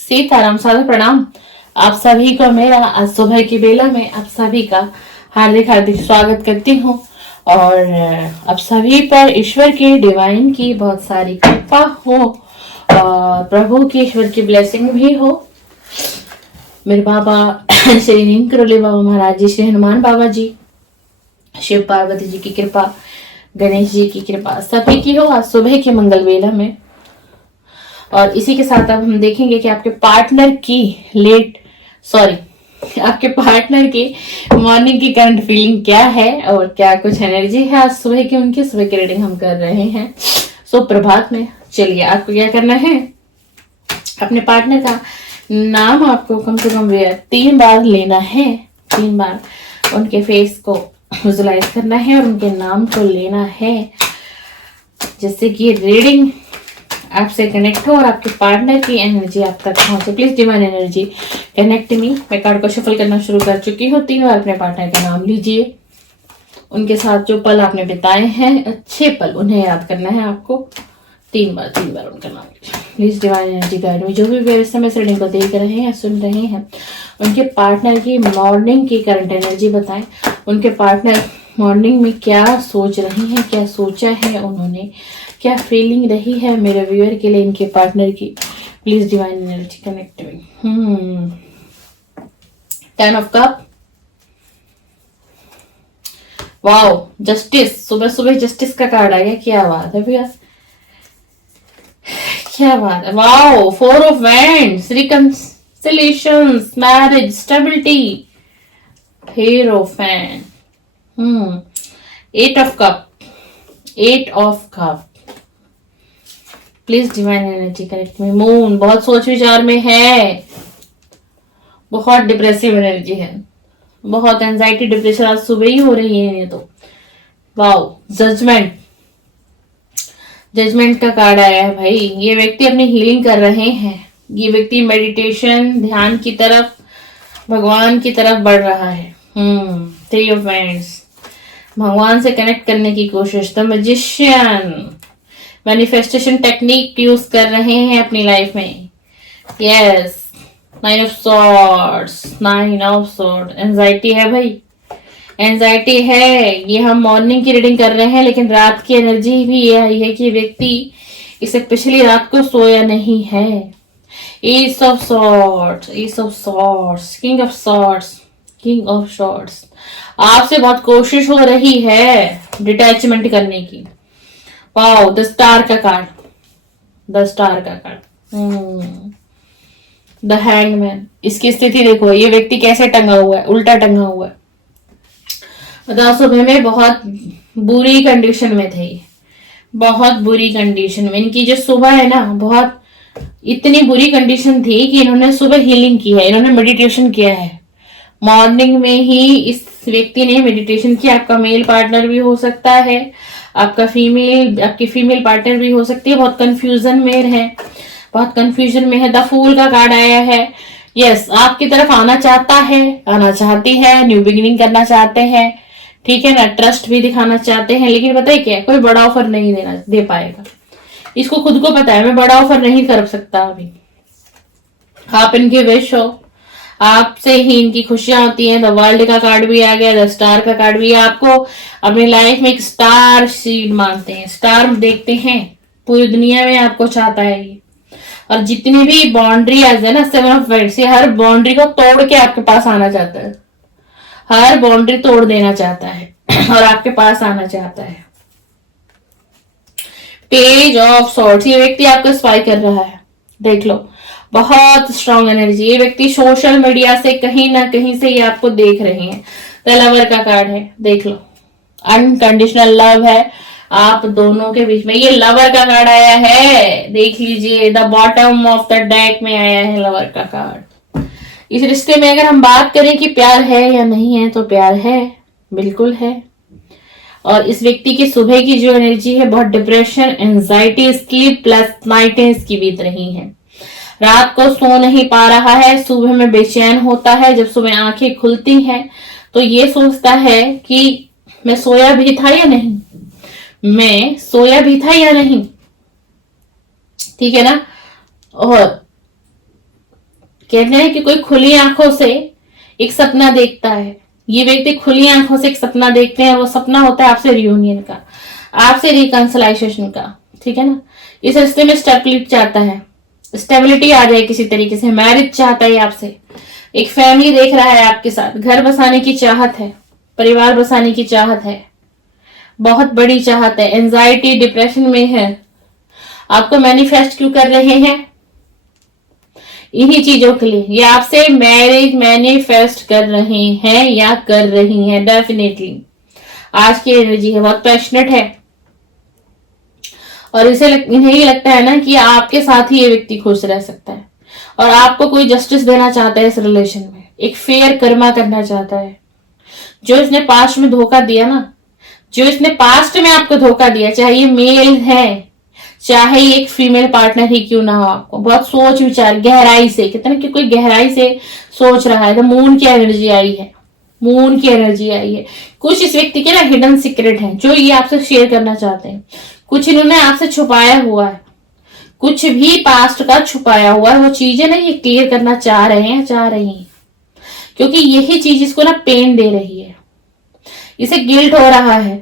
सीताराम सादर प्रणाम। आप सभी को मेरा आज सुबह की बेला में आप सभी का हार्दिक हार्दिक स्वागत करती हूँ और आप सभी पर ईश्वर की डिवाइन की बहुत सारी कृपा हो और प्रभु की ईश्वर की ब्लेसिंग भी हो। मेरे बाबा श्री नीम करोली बाबा महाराज जी, श्री हनुमान बाबा जी, शिव पार्वती जी की कृपा, गणेश जी की कृपा सभी की हो आज सुबह के मंगल बेला में। और इसी के साथ अब हम देखेंगे कि आपके पार्टनर की मॉर्निंग की करंट फीलिंग क्या है और क्या कुछ एनर्जी है आज सुबह की उनकी। सुबह की रीडिंग हम कर रहे हैं प्रभात में। चलिए, आपको क्या करना है, अपने पार्टनर का नाम आपको कम से कम 3 बार लेना है। 3 बार उनके फेस को विजुलाइज करना है और उनके नाम को लेना है, जिससे कि रीडिंग आपसे कनेक्ट हो और आपके पार्टनर की एनर्जी आप तक पहुंचे। Please divine energy connect me. मैं कार्ड को शफल करना शुरू कर चुकी हूँ। 3 बार अपने पार्टनर का नाम लीजिए। उनके साथ जो पल आपने बिताए हैं, अच्छे पल, उन्हें याद करना है आपको। 3 बार उनका नाम लीजिए। Please divine energy guide me. जो भी समय रीडिंग को देख रहे हैं, सुन रहे हैं, उनके पार्टनर की मॉर्निंग की करंट एनर्जी बताएं। उनके पार्टनर मॉर्निंग में क्या सोच रहे हैं, क्या सोचा है उन्होंने, क्या फीलिंग रही है मेरे व्यूअर के लिए इनके पार्टनर की। Please divine energy connect me. 10 of cup. Wow, justice. सुबह सुबह जस्टिस का कार्ड आ गया। क्या बात है भैया, क्या बात है। Wow, 4 of wands, reconciliations, marriage, stability, हीरोफैन। 8 of cup. 8 of cup. Please divine energy connect में। मून बहुत सोच विचार में है, बहुत डिप्रेसिव एनर्जी है, बहुत एंजाइटी डिप्रेशन आज सुबह ही हो रही है ये तो। Wow, judgement. जजमेंट का कार्ड आया है भाई। ये व्यक्ति अपनी हीलिंग कर रहे हैं। ये व्यक्ति मेडिटेशन, ध्यान की तरफ, भगवान की तरफ बढ़ रहा है। 3 ऑफ वैंड्स, भगवान से कनेक्ट करने की कोशिश। The magician, manifestation technique use कर रहे हैं अपनी लाइफ में। Yes, 9 of swords. 9 of sword. Anxiety है भाई, एंजाइटी है। ये हम मॉर्निंग की रीडिंग कर रहे हैं, लेकिन रात की एनर्जी भी ये आई है कि व्यक्ति इसे पिछली रात को सोया नहीं है। S of swords, S of swords, king of swords, king of swords. आपसे बहुत कोशिश हो रही है डिटैचमेंट करने की। वाओ, द स्टार का कार्ड। द स्टार का कार्ड। The hangman. इसकी स्थिति देखो, ये व्यक्ति कैसे टंगा हुआ है, उल्टा टंगा हुआ है। बताओ, सुबह में बहुत बुरी कंडीशन में थे, बहुत बुरी कंडीशन में। इनकी जो सुबह है ना, बहुत इतनी बुरी कंडीशन थी कि इन्होंने सुबह हीलिंग की है, इन्होंने मेडिटेशन किया है। मॉर्निंग में ही इस व्यक्ति ने मेडिटेशन किया। आपका मेल पार्टनर भी हो सकता है, आपकी फीमेल पार्टनर भी हो सकती है। बहुत कंफ्यूजन में है, बहुत कंफ्यूजन में है। द फूल का कार्ड आया है। यस, आपकी तरफ आना चाहता है, आना चाहती है, न्यू बिगिनिंग करना चाहते हैं, ठीक है ना, ट्रस्ट भी दिखाना चाहते हैं। लेकिन बताइए क्या, कोई बड़ा ऑफर नहीं दे पाएगा। इसको खुद को पता है, मैं बड़ा ऑफर नहीं कर सकता अभी। आप इनके विश हो, आपसे ही इनकी खुशियां होती हैं। द वर्ल्ड का कार्ड भी आ गया, द स्टार का कार्ड भी। आपको अपनी लाइफ में एक स्टार सीड मानते हैं, स्टार देखते हैं, पूरी दुनिया में आपको चाहता है ये। और जितनी भी बाउंड्री है ना, 7 ऑफ वैंड्स, ये हर बाउंड्री को तोड़ के आपके पास आना चाहता है, हर बाउंड्री तोड़ देना चाहता है और आपके पास आना चाहता है। पेज ऑफ सॉर्ड्स, ये व्यक्ति आपको स्पाई कर रहा है, देख लो, बहुत स्ट्रॉन्ग एनर्जी। ये व्यक्ति सोशल मीडिया से कहीं ना कहीं से ये आपको देख रहे हैं। द लवर का कार्ड है, देख लो, अनकंडीशनल लव है आप दोनों के बीच में। ये लवर का कार्ड आया है, देख लीजिए, the bottom of the deck में आया है लवर का कार्ड। इस रिश्ते में अगर हम बात करें कि प्यार है या नहीं है, तो प्यार है, बिल्कुल है। और इस व्यक्ति की सुबह की जो एनर्जी है, बहुत डिप्रेशन, एंजाइटी, स्लीपलेस नाइटें इसकी बीत रही हैं। रात को सो नहीं पा रहा है, सुबह में बेचैन होता है। जब सुबह आंखें खुलती हैं तो ये सोचता है कि मैं सोया भी था या नहीं, मैं सोया भी था या नहीं, ठीक है ना। और कहते हैं कि कोई खुली आंखों से एक सपना देखता है, ये व्यक्ति खुली आंखों से एक सपना देखते हैं, वो सपना होता है आपसे रियूनियन का, आपसे रिकंसिलाइजेशन का, ठीक है ना। इस रिश्ते में स्टेबिलिटी चाहता है, स्टेबिलिटी आ जाए किसी तरीके से, मैरिज चाहता है आपसे, एक फैमिली देख रहा है आपके साथ, घर बसाने की चाहत है, परिवार बसाने की चाहत है, बहुत बड़ी चाहत है, एंजाइटी डिप्रेशन में है। आपको मैनिफेस्ट क्यों कर रहे हैं? इन्हीं चीजों के लिए ये आपसे मैरिज मैनिफेस्ट कर रहे हैं या कर रही हैं। डेफिनेटली आज की एनर्जी है, बहुत पैशनेट है, और इन्हें ही लगता है ना कि आपके साथ ही ये व्यक्ति खुश रह सकता है, और आपको कोई जस्टिस देना चाहता है इस रिलेशन में, एक फेयर कर्मा करना चाहता है। जो इसने पास्ट में धोखा दिया ना, जो इसने पास्ट में आपको धोखा दिया, चाहे ये मेल है चाहे एक फीमेल पार्टनर ही क्यों ना हो, आपको बहुत सोच विचार गहराई से, कितने कि कोई गहराई से सोच रहा है। तो मून की एनर्जी आई है, मून की एनर्जी आई है। कुछ इस व्यक्ति के ना हिडन सीक्रेट हैं जो ये आपसे शेयर करना चाहते हैं, कुछ इन्होंने आपसे छुपाया हुआ है, कुछ भी पास्ट का छुपाया हुआ है, वो चीजें ना ये क्लियर करना चाह रहे हैं, चाह रही हैं, क्योंकि यही चीज इसको ना पेन दे रही है, इसे गिल्ट हो रहा है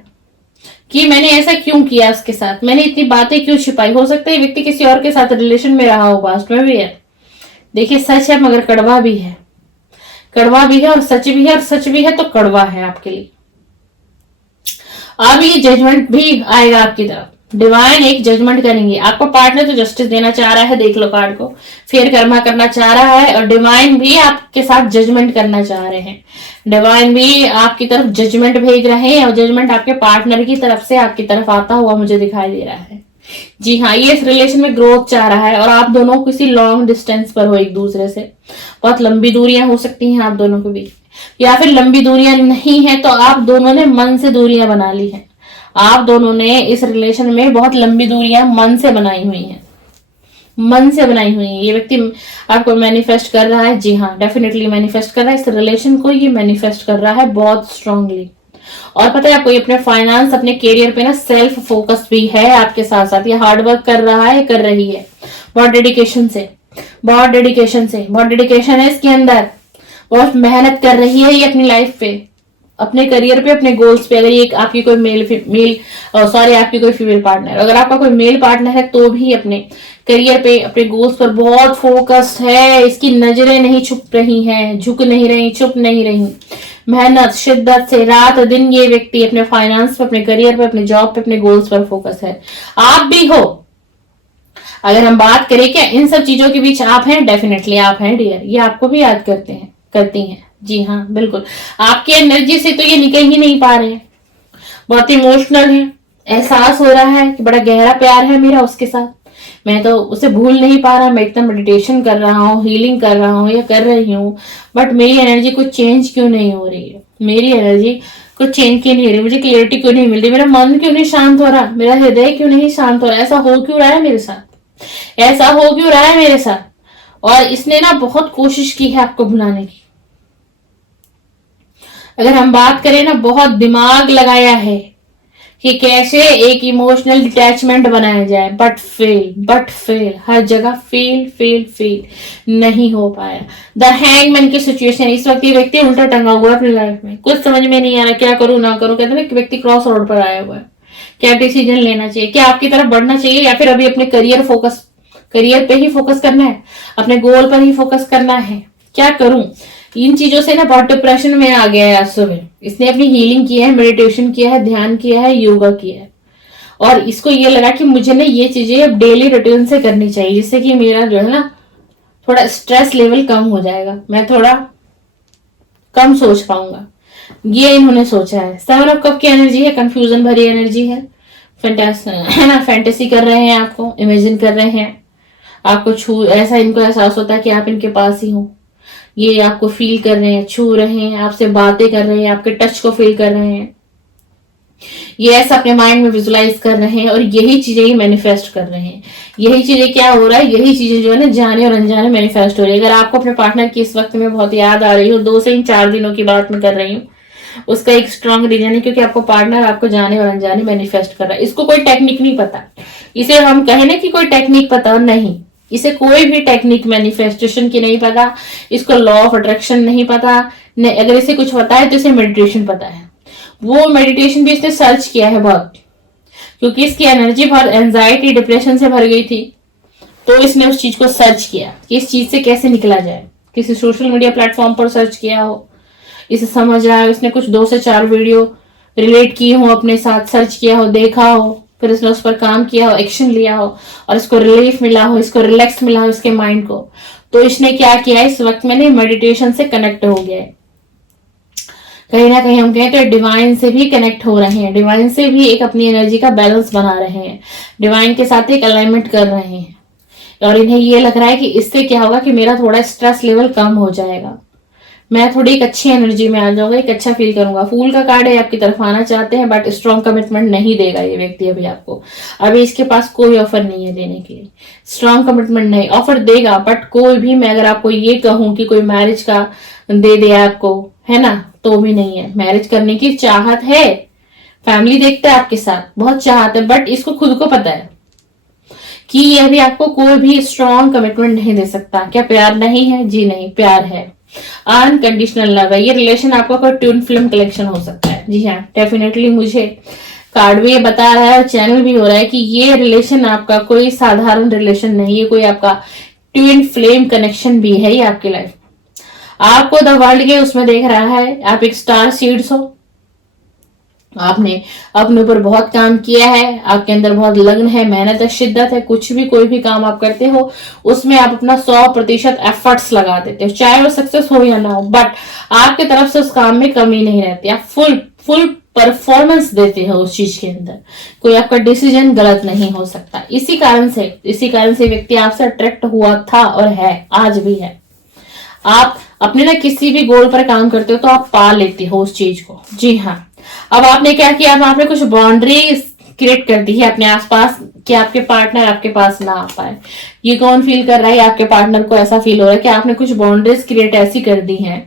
कि मैंने ऐसा क्यों किया उसके साथ, मैंने इतनी बातें क्यों छिपाई। हो सकता है व्यक्ति किसी और के साथ रिलेशन में रहा हो, पास्ट में भी है। देखिए सच है मगर कड़वा भी है, कड़वा भी है और सच भी है, और सच भी है तो कड़वा है आपके लिए। अब ये जजमेंट भी आएगा आपकी तरफ, डिवाइन एक जजमेंट करेंगे। आपको पार्टनर तो जस्टिस देना चाह रहा है, देख लो कार्ड को, फेयर कर्मा करना चाह रहा है, और डिवाइन भी आपके साथ जजमेंट करना चाह रहे हैं। डिवाइन भी आपकी तरफ जजमेंट भेज रहे हैं, और जजमेंट आपके पार्टनर की तरफ से आपकी तरफ आता हुआ मुझे दिखाई दे रहा है। जी हाँ, ये इस रिलेशन में ग्रोथ चाह रहा है, और आप दोनों किसी लॉन्ग डिस्टेंस पर हो एक दूसरे से, बहुत लंबी दूरियां हो सकती हैं आप दोनों के बीच, या फिर लंबी दूरियां नहीं है तो आप दोनों ने मन से दूरियां बना ली है। आप दोनों ने इस रिलेशन में बहुत लंबी दूरियां मन से बनाई हुई हैं, मन से बनाई हुई है। ये व्यक्ति आपको मैनिफेस्ट कर रहा है, जी हाँ डेफिनेटली मैनिफेस्ट कर रहा है, इस रिलेशन को ये मैनिफेस्ट कर रहा है बहुत स्ट्रांगली। और पता है आपको, ये अपने फाइनेंस अपने करियर पे ना सेल्फ फोकस भी है आपके साथ साथ, ये हार्ड वर्क कर रहा है, कर रही है बहुत डेडिकेशन से, बहुत डेडिकेशन से, बहुत डेडिकेशन है इसके अंदर, बहुत मेहनत कर रही है ये अपनी लाइफ पे, अपने करियर पे, अपने गोल्स पे। अगर ये आपकी कोई आपकी कोई फीमेल पार्टनर, अगर आपका कोई मेल पार्टनर है तो भी अपने करियर पे, अपने गोल्स पर बहुत फोकस्ड है। इसकी नजरें नहीं छुप रही हैं, झुक नहीं रही, चुप नहीं रही, मेहनत शिद्दत से रात दिन ये व्यक्ति अपने फाइनेंस पे, अपने करियर पे, अपने जॉब पे, अपने गोल्स पर फोकस है। आप भी हो। अगर हम बात करें क्या इन सब चीजों के बीच आप हैं, डेफिनेटली आप हैं डियर, ये आपको भी याद करते हैं, करती हैं। जी हाँ बिल्कुल, आपकी एनर्जी से तो ये निकल ही नहीं पा रहे हैं, बहुत इमोशनल है, एहसास हो रहा है कि बड़ा गहरा प्यार है मेरा उसके साथ, मैं तो उसे भूल नहीं पा रहा, मैं इतना मेडिटेशन कर रहा हूँ, हीलिंग कर रहा हूँ या कर रही हूँ, बट मेरी एनर्जी कुछ चेंज क्यों नहीं हो रही है, मेरी एनर्जी कुछ चेंज क्यों नहीं हो रही, मुझे क्लियरिटी क्यों नहीं मिल रही, मेरा मन क्यों नहीं शांत हो रहा, मेरा हृदय क्यों नहीं शांत हो रहा, ऐसा हो क्यों रहा है मेरे साथ, ऐसा हो क्यों रहा है मेरे साथ। और इसने ना बहुत कोशिश की है आपको भुलाने की, अगर हम बात करें ना बहुत दिमाग लगाया है कि कैसे एक इमोशनल डिटैचमेंट बनाया जाए, बट फेल हर जगह फेल फेल फेल नहीं हो पाया। द हैंगमैन की सिचुएशन, इस वक्त ये व्यक्ति उल्टा टंगा हुआ है अपनी लाइफ में, कुछ समझ में नहीं आ रहा क्या करूं ना करूं, कहते ना व्यक्ति क्रॉस रोड पर आया हुआ है, क्या डिसीजन लेना चाहिए, क्या आपकी तरफ बढ़ना चाहिए या फिर अभी अपने करियर पे ही फोकस करना है, अपने गोल पर ही फोकस करना है, क्या करूं। इन चीजों से ना बहुत डिप्रेशन में आ गया है आज सुबह। इसने अपनी हीलिंग किया है, मेडिटेशन किया है, ध्यान किया है, योगा किया है, और इसको ये लगा कि मुझे ना ये चीजें अब डेली रूटीन से करनी चाहिए, जिससे कि मेरा जो है ना थोड़ा स्ट्रेस लेवल कम हो जाएगा, मैं थोड़ा कम सोच पाऊंगा, ये इन्होंने सोचा है। 7 ऑफ कप की एनर्जी है, कंफ्यूजन भरी एनर्जी है, है ना, फैंटेसी कर रहे हैं, आपको इमेजिन कर रहे हैं, आपको ऐसा इनको एहसास होता है कि आप इनके पास ही हो, ये आपको फील कर रहे हैं, छू रहे हैं, आपसे बातें कर रहे हैं, आपके टच को फील कर रहे हैं, ये ऐसा अपने माइंड में विजुलाइज कर रहे हैं, और यही चीजें ही मैनिफेस्ट कर रहे हैं। यही चीजें क्या हो रहा है, यही चीजें जो है ना जाने और अनजाने मैनिफेस्ट हो रही है। अगर आपको अपने पार्टनर की इस वक्त में बहुत याद आ रही हो, 2 से 4 दिनों की बात मैं कर रही हूँ, उसका एक स्ट्रांग रीजन है क्योंकि आपको पार्टनर आपको जाने और अनजाने मैनिफेस्ट कर रहा है। इसको कोई टेक्निक नहीं पता, इसे हम कहें ना कि कोई टेक्निक पता नहीं, इसे कोई भी टेक्निक मैनिफेस्टेशन की नहीं पता, इसको लॉ ऑफ अट्रैक्शन नहीं पता, अगर इसे कुछ पता है तो इसे मेडिटेशन पता है। वो मेडिटेशन भी इसने सर्च किया है बहुत, क्योंकि इसकी एनर्जी बहुत एंजाइटी डिप्रेशन से भर गई थी, तो इसने उस चीज को सर्च किया कि इस चीज से कैसे निकला जाए। किसी सोशल मीडिया प्लेटफॉर्म पर सर्च किया हो, इसे समझ आया, इसने कुछ 2 से 4 वीडियो रिलेट किए हो, अपने साथ सर्च किया हो, देखा हो, फिर इसने उस पर काम किया हो, एक्शन लिया हो और इसको रिलीफ मिला हो, इसको रिलैक्स मिला हो इसके माइंड को, तो इसने क्या किया, इस वक्त में मेडिटेशन से कनेक्ट हो गया है। कहीं ना कहीं हम कहें तो डिवाइन से भी कनेक्ट हो रहे हैं, डिवाइन से भी एक अपनी एनर्जी का बैलेंस बना रहे हैं, डिवाइन के साथ एक अलाइनमेंट कर रहे हैं, और इन्हें ये लग रहा है कि इससे क्या होगा कि मेरा थोड़ा स्ट्रेस लेवल कम हो जाएगा, मैं थोड़ी एक अच्छी एनर्जी में आ जाऊंगा, एक अच्छा फील करूंगा। फूल का कार्ड है, आपकी तरफ आना चाहते हैं, बट स्ट्रॉन्ग कमिटमेंट नहीं देगा ये व्यक्ति अभी आपको। अभी इसके पास कोई ऑफर नहीं है देने के लिए, स्ट्रॉन्ग कमिटमेंट नहीं, ऑफर देगा बट कोई भी, मैं अगर आपको ये कहूं कि कोई मैरिज का दे दे आपको, है ना, तो भी नहीं है। मैरिज करने की चाहत है, फैमिली देखता है आपके साथ, बहुत चाहत है, बट इसको खुद को पता है कि ये अभी आपको कोई भी स्ट्रॉन्ग कमिटमेंट नहीं दे सकता। क्या प्यार नहीं है? जी नहीं, प्यार है, अनकंडीशनल लव है। ये रिलेशन आपका कोई ट्विन फ्लेम कलेक्शन हो सकता है। जी हाँ, डेफिनेटली मुझे कार्ड भी ये बता रहा है और चैनल भी हो रहा है कि ये रिलेशन आपका कोई साधारण रिलेशन नहीं है, कोई आपका ट्विन फ्लेम कनेक्शन भी है ये आपकी लाइफ। आपको द वर्ल्ड के उसमें देख रहा है, आप एक स्टार सीड्स हो, आपने अपने ऊपर बहुत काम किया है, आपके अंदर बहुत लगन है, मेहनत है, शिद्दत है, कुछ भी कोई भी काम आप करते हो उसमें आप अपना 100% एफर्ट्स लगा देते हो, चाहे वो सक्सेस हो या ना हो, बट आपके तरफ से उस काम में कमी नहीं रहती, आप फुल परफॉर्मेंस देते हो उस चीज के अंदर, कोई आपका डिसीजन गलत नहीं हो सकता। इसी कारण से व्यक्ति आपसे अट्रैक्ट हुआ था और है, आज भी है। आप अपने ना किसी भी गोल पर काम करते हो तो आप पा लेते हो उस चीज को। जी हाँ, अब आपने क्या किया, अब आपने कुछ बाउंड्री क्रिएट कर दी है अपने आसपास कि आपके पार्टनर आपके पास ना आ पाए। ये कौन फील कर रहा है? आपके पार्टनर को ऐसा फील हो रहा है कि आपने कुछ बाउंड्रीज क्रिएट ऐसी कर दी हैं,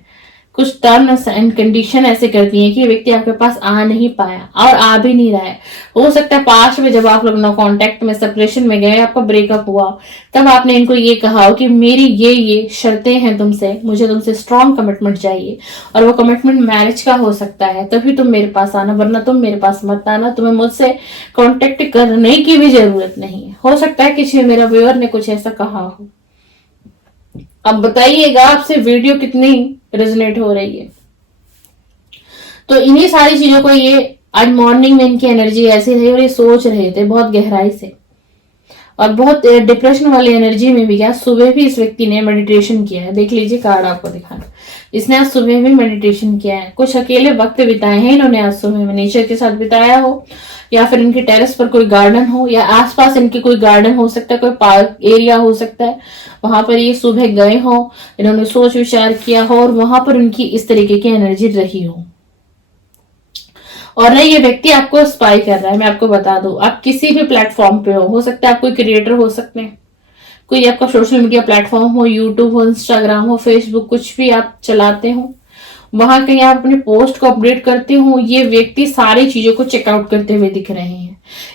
कुछ टर्म्स एंड कंडीशन ऐसे कर दिए कि ये व्यक्ति आपके पास आ नहीं पाया और आ भी नहीं रहा है। हो सकता है पास्ट में जब आप लोग नो कांटेक्ट में, सेपरेशन में गए, आपका ब्रेकअप हुआ, तब आपने इनको ये कहा हो कि मेरी ये शर्तें हैं तुमसे, मुझे तुमसे स्ट्रॉन्ग कमिटमेंट चाहिए, और वो कमिटमेंट मैरिज का हो सकता है, तभी तुम मेरे पास आना, वरना तुम मेरे पास मत आना, तुम्हें मुझसे कॉन्टेक्ट करने की भी जरूरत नहीं है। हो सकता है किसी मेरा व्यूअर ने कुछ ऐसा कहा हो। अब बताइएगा आपसे वीडियो कितनी रेजोनेट हो रही है। तो इन्हीं सारी चीजों को ये आज मॉर्निंग में इनकी एनर्जी ऐसी रही और ये सोच रहे थे बहुत गहराई से, और बहुत डिप्रेशन वाली एनर्जी में भी गया। सुबह भी इस व्यक्ति ने मेडिटेशन किया है, देख लीजिए कार्ड आपको दिखाना, इसने आज सुबह भी मेडिटेशन किया है। कुछ अकेले वक्त बिताए हैं इन्होंने आज सुबह में, नेचर के साथ बिताया हो, या फिर इनके टेरेस पर कोई गार्डन हो, या आसपास इनके कोई गार्डन हो सकता है, कोई पार्क एरिया हो सकता है, वहां पर ये सुबह गए हो, इन्होंने सोच विचार किया हो और वहां पर उनकी इस तरीके की एनर्जी रही हो। और नहीं, ये व्यक्ति आपको स्पाई कर रहा है, मैं आपको बता दूं, आप किसी भी प्लेटफॉर्म पे हो सकता है आप कोई क्रिएटर हो सकते हैं, कोई आपका सोशल मीडिया प्लेटफॉर्म हो, यूट्यूब हो, इंस्टाग्राम हो, फेसबुक, कुछ भी आप चलाते हो, वहां कहीं आप अपने पोस्ट को अपडेट करते हो, ये व्यक्ति सारी चीजों को चेकआउट करते हुए दिख रहे हैं।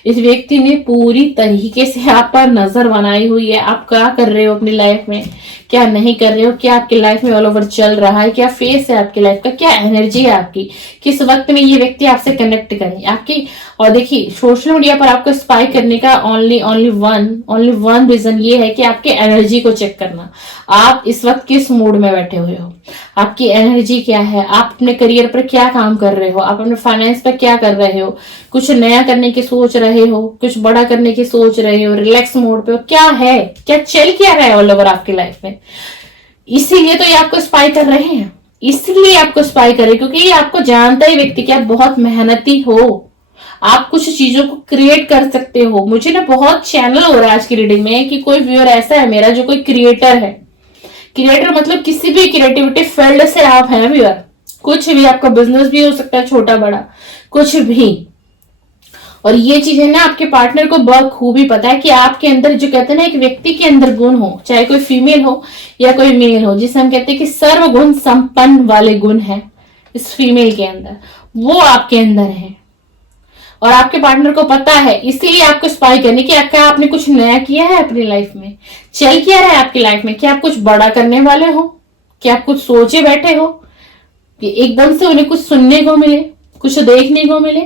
इस व्यक्ति ने पूरी तरीके से आप पर नजर बनाई हुई है, आप क्या कर रहे हो अपनी लाइफ में, क्या नहीं कर रहे हो, क्या आपकी लाइफ में ऑल ओवर चल रहा है, क्या फेस है आपकी लाइफ का, क्या एनर्जी है आपकी, किस वक्त में ये व्यक्ति आपसे कनेक्ट करे आपकी। और देखिए, सोशल मीडिया पर आपको स्पाई करने का ओनली वन रीजन ये है कि आपके एनर्जी को चेक करना, आप इस वक्त किस मूड में बैठे हुए हो, आपकी एनर्जी क्या है, आप अपने करियर पर क्या काम कर रहे हो, आप अपने फाइनेंस पर क्या कर रहे हो, कुछ नया करने की सोच रहे हो, कुछ बड़ा करने की सोच रहे हो, रिलैक्स मोड पे हो, क्या है, क्या चल क्या रहा है ऑल ओवर आपकी लाइफ में। इसीलिए तो ये आपको स्पाई कर रहे हैं, इसलिए आपको स्पाई कर रहे हैं, क्योंकि ये आपको जानता है व्यक्ति कि आप बहुत मेहनती हो, आप कुछ चीजों को क्रिएट कर सकते हो। मुझे ना बहुत चैनल हो रहा है आज की रीडिंग में कि कोई व्यूअर ऐसा है मेरा जो कोई क्रिएटर है, क्रिएटर मतलब किसी भी क्रिएटिविटी फील्ड से आप हैं व्यूअर, कुछ भी, आपका बिजनेस भी हो सकता है छोटा बड़ा, कुछ भी। और ये चीजें ना आपके पार्टनर को बखूबी पता है कि आपके अंदर, जो कहते हैं ना एक व्यक्ति के अंदर गुण हो, चाहे कोई फीमेल हो या कोई मेल हो, जिसे हम कहते हैं कि सर्वगुण संपन्न वाले गुण है इस फीमेल के अंदर, वो आपके अंदर है। और आपके पार्टनर को पता है, इसीलिए आपको स्पाई करने की क्या आपने कुछ नया किया है अपनी लाइफ में, चल क्या रहा है आपकी लाइफ में, क्या आप कुछ बड़ा करने वाले हो, क्या आप कुछ सोचे बैठे हो कि एकदम से उन्हें कुछ सुनने को मिले, कुछ देखने को मिले,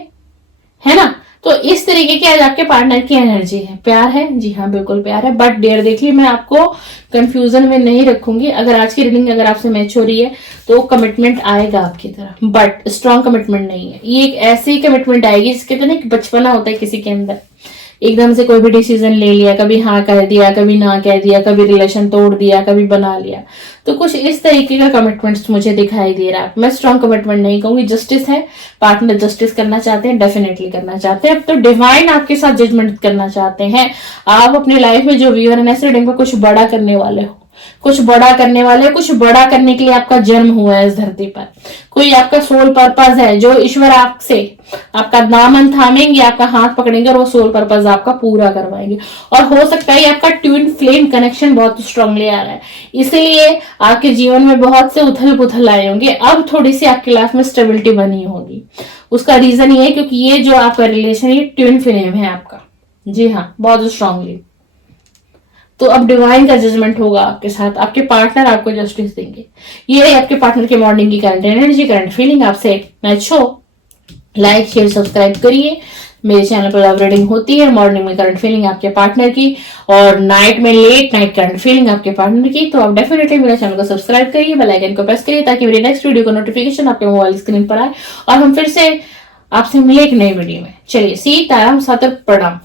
है ना। तो इस तरीके की आज आपके पार्टनर की एनर्जी है। प्यार है, जी हाँ बिल्कुल प्यार है, बट डियर देखिए मैं आपको कंफ्यूजन में नहीं रखूंगी। अगर आज की रीडिंग अगर आपसे मैच हो रही है तो कमिटमेंट आएगा आपकी तरफ, बट स्ट्रॉन्ग कमिटमेंट नहीं है। ये एक ऐसी कमिटमेंट आएगी जिसके तो एक बचपना होता है किसी के अंदर, एकदम से कोई भी डिसीजन ले लिया, कभी हाँ कह दिया, कभी ना कह दिया, कभी रिलेशन तोड़ दिया, कभी बना लिया। तो कुछ इस तरीके का कमिटमेंट्स मुझे दिखाई दे रहा है। मैं स्ट्रॉन्ग कमिटमेंट नहीं कहूंगी, जस्टिस है, पार्टनर जस्टिस करना चाहते हैं, डेफिनेटली करना चाहते हैं। अब तो डिवाइन आपके साथ जजमेंट करना चाहते हैं। आप अपनी लाइफ में जो व्यूअर है रीडिंग में कुछ बड़ा करने वाले हो, कुछ बड़ा करने वाले, कुछ बड़ा करने के लिए आपका जन्म हुआ है इस धरती पर। कोई आपका सोल पर्पस है जो ईश्वर आपसे आपका दामन थामेंगे, आपका हाथ पकड़ेंगे और वो सोल पर्पस आपका पूरा करवाएंगे। और हो सकता है आपका ट्विन फ्लेम कनेक्शन बहुत स्ट्रांगली आ रहा है, इसलिए आपके जीवन में बहुत से उथल पुथल आए होंगे। अब थोड़ी सी आपकी लाइफ में स्टेबिलिटी बनी होगी। उसका रीजन ये है क्योंकि ये जो आपका रिलेशन ये ट्विन फ्लेम है आपका, जी हाँ बहुत स्ट्रांगली। तो अब डिवाइन का जजमेंट होगा आपके साथ, आपके पार्टनर आपको जस्टिस देंगे। ये है आपके पार्टनर के मॉर्निंग की करंट एनर्जी, करंट फीलिंग। आपसे मैच हो लाइक शेयर सब्सक्राइब करिए। मेरे चैनल पर लव रीडिंग होती है, मॉर्निंग में करंट फीलिंग आपके पार्टनर की और नाइट में लेट नाइट करंट फीलिंग आपके पार्टनर की। तो आप डेफिनेटली मेरे चैनल को सब्सक्राइब करिए, बेल आइकन को प्रेस करिए ताकि मेरी नेक्स्ट वीडियो का नोटिफिकेशन आपके मोबाइल स्क्रीन पर आए और हम फिर से आपसे मिले एक नई वीडियो में। चलिए सीताराम, सादर प्रणाम।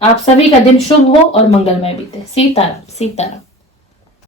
आप सभी का दिन शुभ हो और मंगलमय बीते। सीताराम सीताराम।